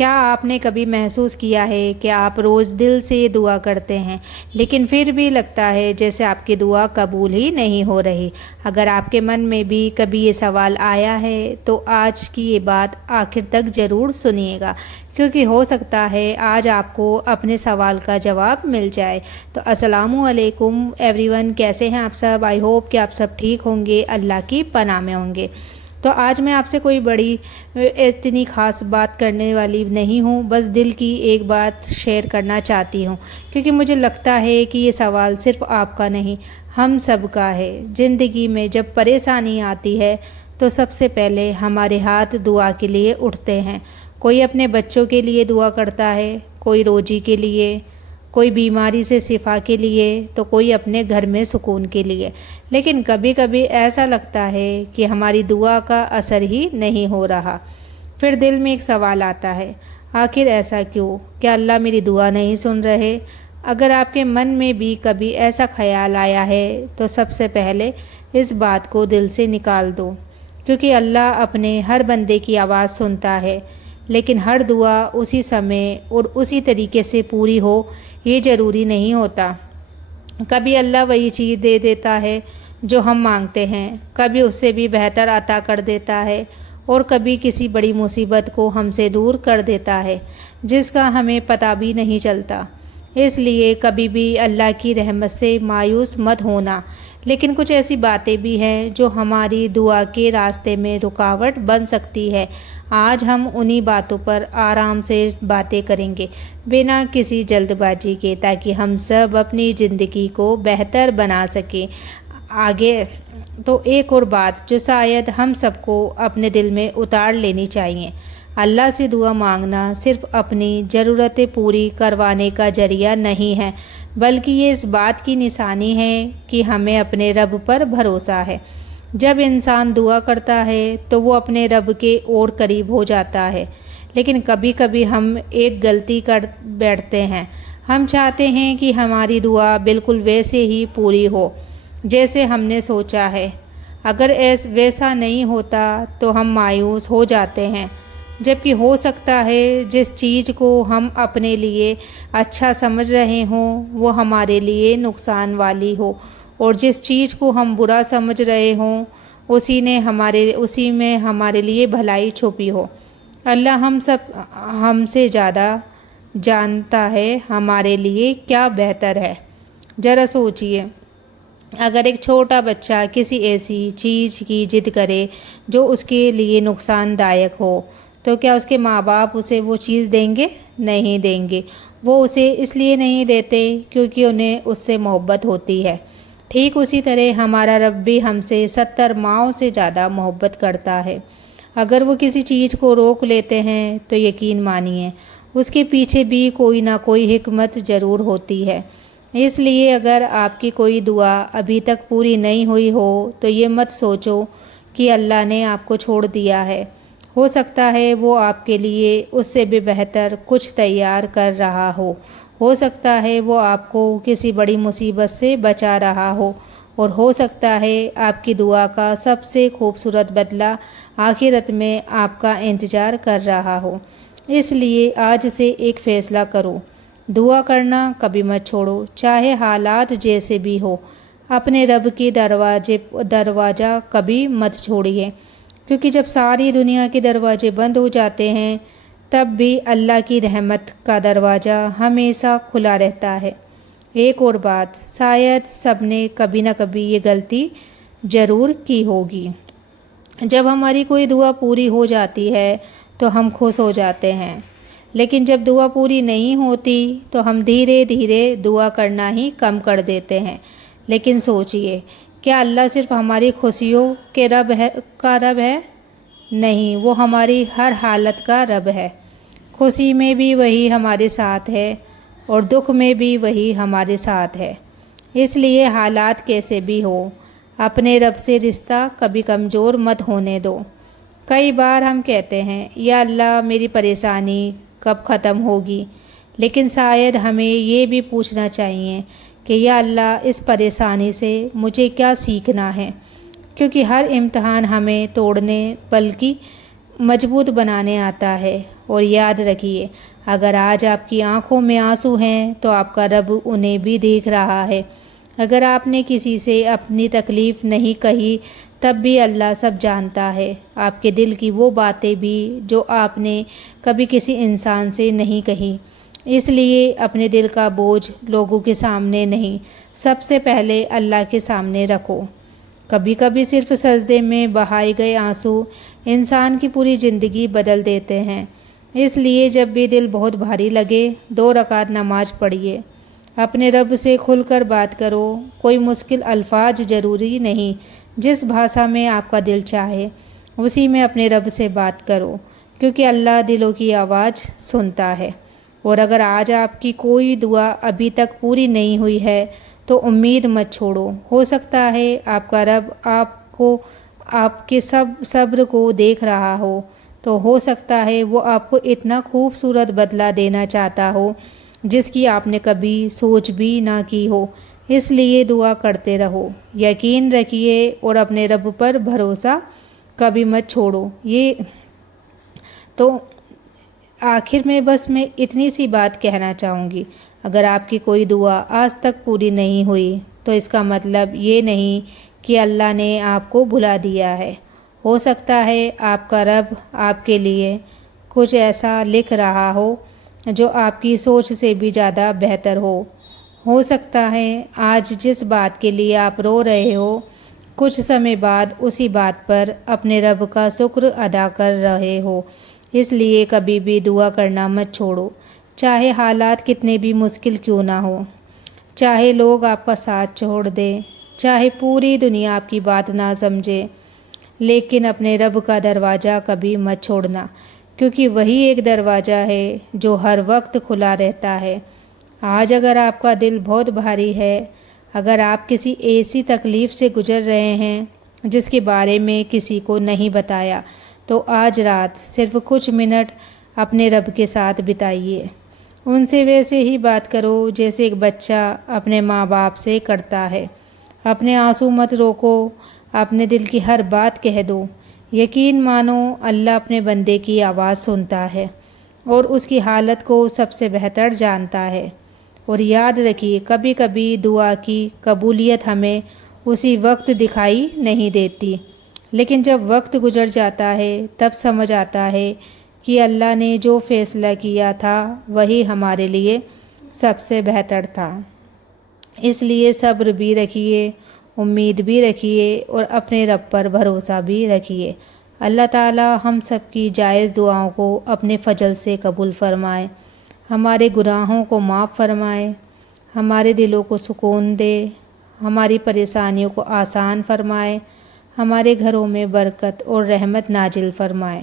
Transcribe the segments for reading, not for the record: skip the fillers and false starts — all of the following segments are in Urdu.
کیا آپ نے کبھی محسوس کیا ہے کہ آپ روز دل سے دعا کرتے ہیں لیکن پھر بھی لگتا ہے جیسے آپ کی دعا قبول ہی نہیں ہو رہی؟ اگر آپ کے من میں بھی کبھی یہ سوال آیا ہے تو آج کی یہ بات آخر تک ضرور سنیے گا، کیونکہ ہو سکتا ہے آج آپ کو اپنے سوال کا جواب مل جائے۔ تو السلام علیکم ایوری ون، کیسے ہیں آپ سب؟ آئی ہوپ کہ آپ سب ٹھیک ہوں گے، اللہ کی پناہ میں ہوں گے۔ تو آج میں آپ سے کوئی بڑی اتنی خاص بات کرنے والی نہیں ہوں، بس دل کی ایک بات شیئر کرنا چاہتی ہوں، کیونکہ مجھے لگتا ہے کہ یہ سوال صرف آپ کا نہیں، ہم سب کا ہے۔ زندگی میں جب پریشانی آتی ہے تو سب سے پہلے ہمارے ہاتھ دعا کے لیے اٹھتے ہیں۔ کوئی اپنے بچوں کے لیے دعا کرتا ہے، کوئی روزی کے لیے، کوئی بیماری سے شفا کے لیے، تو کوئی اپنے گھر میں سکون کے لیے۔ لیکن کبھی کبھی ایسا لگتا ہے کہ ہماری دعا کا اثر ہی نہیں ہو رہا۔ پھر دل میں ایک سوال آتا ہے، آخر ایسا کیوں؟ کیا اللہ میری دعا نہیں سن رہے؟ اگر آپ کے من میں بھی کبھی ایسا خیال آیا ہے تو سب سے پہلے اس بات کو دل سے نکال دو، کیونکہ اللہ اپنے ہر بندے کی آواز سنتا ہے، لیکن ہر دعا اسی سمے اور اسی طریقے سے پوری ہو یہ ضروری نہیں ہوتا۔ کبھی اللہ وہی چیز دے دیتا ہے جو ہم مانگتے ہیں، کبھی اس سے بھی بہتر عطا کر دیتا ہے، اور کبھی کسی بڑی مصیبت کو ہم سے دور کر دیتا ہے جس کا ہمیں پتہ بھی نہیں چلتا۔ اس لیے کبھی بھی اللہ کی رحمت سے مایوس مت ہونا۔ لیکن کچھ ایسی باتیں بھی ہیں جو ہماری دعا کے راستے میں رکاوٹ بن سکتی ہے۔ آج ہم انہی باتوں پر آرام سے باتیں کریں گے، بنا کسی جلد بازی کے، تاکہ ہم سب اپنی زندگی کو بہتر بنا سکیں۔ آگے تو ایک اور بات جو شاید ہم سب کو اپنے دل میں اتار لینی چاہیے، اللہ سے دعا مانگنا صرف اپنی ضرورتیں پوری کروانے کا ذریعہ نہیں ہے، بلکہ یہ اس بات کی نشانی ہے کہ ہمیں اپنے رب پر بھروسہ ہے۔ جب انسان دعا کرتا ہے تو وہ اپنے رب کے اور قریب ہو جاتا ہے، لیکن کبھی کبھی ہم ایک غلطی کر بیٹھتے ہیں۔ ہم چاہتے ہیں کہ ہماری دعا بالکل ویسے ہی پوری ہو جیسے ہم نے سوچا ہے۔ اگر ویسا نہیں ہوتا تو ہم مایوس ہو جاتے ہیں، جبکہ ہو سکتا ہے جس چیز کو ہم اپنے لیے اچھا سمجھ رہے ہوں وہ ہمارے لیے نقصان والی ہو، اور جس چیز کو ہم برا سمجھ رہے ہوں اسی میں ہمارے لیے بھلائی چھپی ہو۔ اللہ ہم سے زیادہ جانتا ہے ہمارے لیے کیا بہتر ہے۔ ذرا سوچئے، اگر ایک چھوٹا بچہ کسی ایسی چیز کی ضد کرے جو اس کے لیے نقصان دائق ہو، تو کیا اس کے ماں باپ اسے وہ چیز دیں گے؟ نہیں دیں گے۔ وہ اسے اس لیے نہیں دیتے کیونکہ انہیں اس سے محبت ہوتی ہے۔ ٹھیک اسی طرح ہمارا رب بھی ہم سے 70 ماؤں سے زیادہ محبت کرتا ہے۔ اگر وہ کسی چیز کو روک لیتے ہیں تو یقین مانیے اس کے پیچھے بھی کوئی نہ کوئی حکمت ضرور ہوتی ہے۔ اس لیے اگر آپ کی کوئی دعا ابھی تک پوری نہیں ہوئی ہو تو یہ مت سوچو کہ اللہ نے آپ کو چھوڑ دیا ہے۔ ہو سکتا ہے وہ آپ کے لیے اس سے بھی بہتر کچھ تیار کر رہا ہو سکتا ہے وہ آپ کو کسی بڑی مصیبت سے بچا رہا اور ہو سکتا ہے آپ کی دعا کا سب سے خوبصورت بدلہ آخرت میں آپ کا انتظار کر رہا ہو۔ اس لیے آج سے ایک فیصلہ کرو، دعا کرنا کبھی مت چھوڑو، چاہے حالات جیسے بھی ہو۔ اپنے رب کی دروازہ کبھی مت چھوڑیے، کیونکہ جب ساری دنیا کے دروازے بند ہو جاتے ہیں تب بھی اللہ کی رحمت کا دروازہ ہمیشہ کھلا رہتا ہے۔ ایک اور بات، شاید سب نے کبھی نہ کبھی یہ غلطی ضرور کی ہوگی۔ جب ہماری کوئی دعا پوری ہو جاتی ہے تو ہم خوش ہو جاتے ہیں، لیکن جب دعا پوری نہیں ہوتی تو ہم دھیرے دھیرے دعا کرنا ہی کم کر دیتے ہیں۔ لیکن سوچئے، کیا اللہ صرف ہماری خوشیوں کا رب ہے؟ نہیں، وہ ہماری ہر حالت کا رب ہے۔ خوشی میں بھی وہی ہمارے ساتھ ہے اور دکھ میں بھی وہی ہمارے ساتھ ہے۔ اس لیے حالات کیسے بھی ہو، اپنے رب سے رشتہ کبھی کمزور مت ہونے دو۔ کئی بار ہم کہتے ہیں، یا اللہ میری پریشانی کب ختم ہوگی؟ لیکن شاید ہمیں یہ بھی پوچھنا چاہیے کہ یا اللہ اس پریشانی سے مجھے کیا سیکھنا ہے؟ کیونکہ ہر امتحان ہمیں توڑنے بلکہ مضبوط بنانے آتا ہے، اور یاد رکھیے اگر آج آپ کی آنکھوں میں آنسو ہیں تو آپ کا رب انہیں بھی دیکھ رہا ہے۔ اگر آپ نے کسی سے اپنی تکلیف نہیں کہی تب بھی اللہ سب جانتا ہے، آپ کے دل کی وہ باتیں بھی جو آپ نے کبھی کسی انسان سے نہیں کہی۔ اس لیے اپنے دل کا بوجھ لوگوں کے سامنے نہیں، سب سے پہلے اللہ کے سامنے رکھو۔ کبھی کبھی صرف سجدے میں بہائے گئے آنسو انسان کی پوری زندگی بدل دیتے ہیں۔ اس لیے جب بھی دل بہت بھاری لگے 2 رکعت نماز پڑھیے، اپنے رب سے کھل کر بات کرو۔ کوئی مشکل الفاظ ضروری نہیں، جس بھاشا میں آپ کا دل چاہے اسی میں اپنے رب سے بات کرو، کیونکہ اللہ دلوں کی آواز سنتا ہے۔ اور اگر آج آپ کی کوئی دعا ابھی تک پوری نہیں ہوئی ہے تو امید مت چھوڑو، ہو سکتا ہے آپ کا رب آپ کے صبر کو دیکھ رہا ہو سکتا ہے وہ آپ کو اتنا خوبصورت بدلہ دینا چاہتا ہو جس کی آپ نے کبھی سوچ بھی نہ کی ہو۔ اس لیے دعا کرتے رہو، یقین رکھیے اور اپنے رب پر بھروسہ کبھی مت چھوڑو۔ یہ تو آخر میں بس میں اتنی سی بات کہنا چاہوں گی، اگر آپ کی کوئی دعا آج تک پوری نہیں ہوئی تو اس کا مطلب یہ نہیں کہ اللہ نے آپ کو بھلا دیا ہے۔ ہو سکتا ہے آپ کا رب آپ کے لیے کچھ ایسا لکھ رہا ہو جو آپ کی سوچ سے بھی زیادہ بہتر ہو سکتا ہے آج جس بات کے لیے آپ رو رہے ہو کچھ سمے بعد اسی بات پر اپنے رب کا شکر ادا کر رہے ہو۔ اس لیے کبھی بھی دعا کرنا مت چھوڑو، چاہے حالات کتنے بھی مشکل کیوں نہ ہو، چاہے لوگ آپ کا ساتھ چھوڑ دیں، چاہے پوری دنیا آپ کی بات نہ سمجھے، لیکن اپنے رب کا دروازہ کبھی مت چھوڑنا، کیونکہ وہی ایک دروازہ ہے جو ہر وقت کھلا رہتا ہے۔ آج اگر آپ کا دل بہت بھاری ہے، اگر آپ کسی ایسی تکلیف سے گزر رہے ہیں جس کے بارے میں کسی کو نہیں بتایا، تو آج رات صرف کچھ منٹ اپنے رب کے ساتھ بتائیے۔ ان سے ویسے ہی بات کرو جیسے ایک بچہ اپنے ماں باپ سے کرتا ہے۔ اپنے آنسو مت روکو، اپنے دل کی ہر بات کہہ دو۔ یقین مانو اللہ اپنے بندے کی آواز سنتا ہے اور اس کی حالت کو سب سے بہتر جانتا ہے۔ اور یاد رکھیے کبھی کبھی دعا کی قبولیت ہمیں اسی وقت دکھائی نہیں دیتی، لیکن جب وقت گزر جاتا ہے تب سمجھ آتا ہے کہ اللہ نے جو فیصلہ کیا تھا وہی ہمارے لیے سب سے بہتر تھا۔ اس لیے صبر بھی رکھیے، امید بھی رکھیے اور اپنے رب پر بھروسہ بھی رکھیے۔ اللہ تعالی ہم سب کی جائز دعاؤں کو اپنے فضل سے قبول فرمائے، ہمارے گناہوں کو معاف فرمائے، ہمارے دلوں کو سکون دے، ہماری پریشانیوں کو آسان فرمائے، ہمارے گھروں میں برکت اور رحمت نازل فرمائے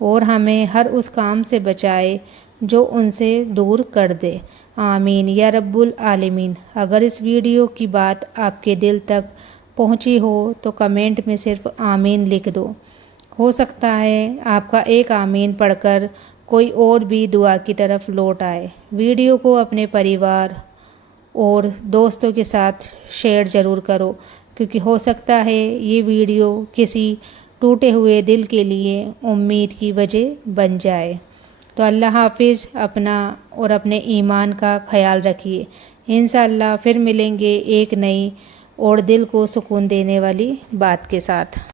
اور ہمیں ہر اس کام سے بچائے جو ان سے دور کر دے۔ آمین یا رب العالمین۔ اگر اس ویڈیو کی بات آپ کے دل تک پہنچی ہو تو کمنٹ میں صرف آمین لکھ دو، ہو سکتا ہے آپ کا ایک آمین پڑھ کر کوئی اور بھی دعا کی طرف لوٹ آئے۔ ویڈیو کو اپنے پریوار اور دوستوں کے ساتھ شیئر ضرور کرو، کیونکہ ہو سکتا ہے یہ ویڈیو کسی ٹوٹے ہوئے دل کے لیے امید کی وجہ بن جائے۔ تو اللہ حافظ، اپنا اور اپنے ایمان کا خیال رکھیے۔ انشاءاللہ پھر ملیں گے ایک نئی اور دل کو سکون دینے والی بات کے ساتھ۔